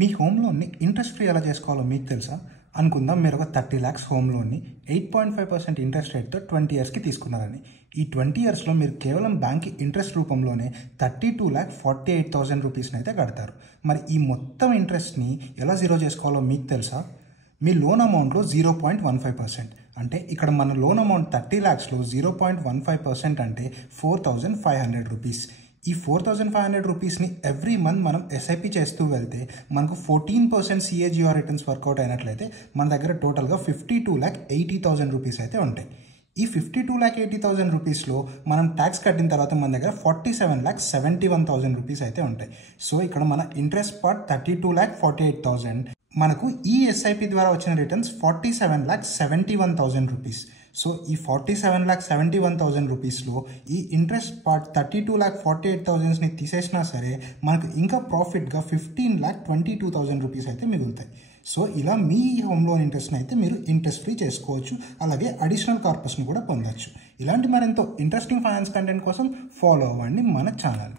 మీ home లోన్ని interest free ఎలా చేసుకోవాలో మీకు తెలుసా? అనుకుందాం మీరు ఒక 30 lakhs హోమ్ లోన్ని 8.5% ఇంట్రెస్ట్ రేట్తో 20 yearsకి తీసుకున్నారని. ఈ 20 yearsలో మీరు కేవలం బ్యాంక్ ఇంట్రెస్ట్ రూపంలోనే 32,48,000 రూపీస్ని అయితే కడతారు. మరి ఈ మొత్తం ఇంట్రెస్ట్ని ఎలా జీరో చేసుకోవాలో మీకు తెలుసా? మీ లోన్ అమౌంట్లో 0.15%. అంటే ఇక్కడ మన లోన్ అమౌంట్ 30 lakhsలో 0.15% అంటే 4,500 రూపీస్. ఈ 4,500 రూపీస్ని ఎవ్రీ మంత్ మనం ఎస్ఐపి చేస్తూ వెళ్తే మనకు 14% CAGR రిటర్న్స్ వర్కౌట్ అయినట్లయితే మన దగ్గర టోటల్గా 52,80,000 రూపీస్ అయితే ఉంటాయి. ఈ 52,80,000 రూపీస్లో మనం ట్యాక్స్ కట్టిన తర్వాత మన దగ్గర 47,71,000 రూపీస్ అయితే ఉంటాయి. సో ఇక్కడ మన ఇంట్రెస్ట్ పార్ట్ 32,48,000, మనకు ఈ ఎస్ఐపి ద్వారా వచ్చిన రిటర్న్స్ 47,71,000 రూపీస్. సో ఈ 47,71,000 రూపీస్లో ఈ ఇంట్రెస్ట్ పార్ట్ 32,48,000ని తీసేసినా సరే మనకు ఇంకా ప్రాఫిట్గా 15,22,000 రూపీస్ అయితే మిగులుతాయి. సో ఇలా మీ హోమ్ లోన్ ఇంట్రెస్ట్ని అయితే మీరు ఇంట్రెస్ట్ ఫ్రీ చేసుకోవచ్చు, అలాగే అడిషనల్ కార్పస్ని కూడా పొందవచ్చు. ఇలాంటి మరెంతో ఇంట్రెస్టింగ్ ఫైనాన్స్ కంటెంట్ కోసం ఫాలో అవ్వండి మన ఛానల్.